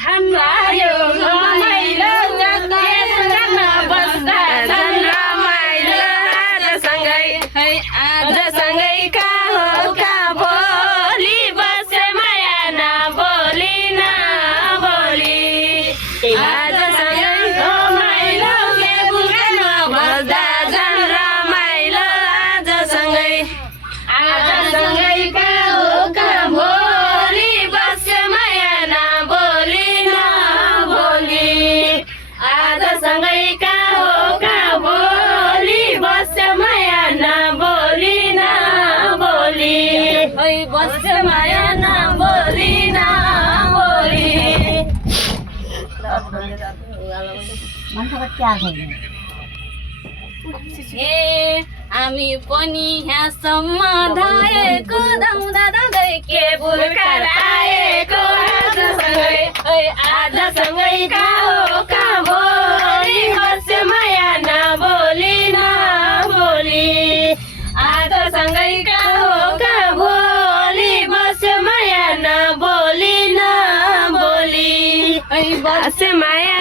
घाम लाग्यो रमाइलो जान्न बस्दा झन् रमाइलो आजसँगै है आजसँगै कहाँ हो कहाँ भोलि बसे माया नबोली नबोली आजसँगै रमाइलो टेबुल खाना बस्दा झन् रमाइलो आजसँगै आजसँगै कहाँ हो कहाँ भोलि बसे माया नबोली नबोली आजसँगै कहाँ हो कहाँ भोलि बसे माया नबोली नबोली ओइ बसे माया नबोली नबोली ए हामी पनि यहाँसम्म धाएको धाउँदा धाउँदै केबुल कार आएको आजसँगै आजसँगै कहाँ हो कहाँ भोलि बसे माया नबोली नबोली आजसँगै कहाँ हो कहाँ भोलि बसे माया नबोली नबोली बसे माया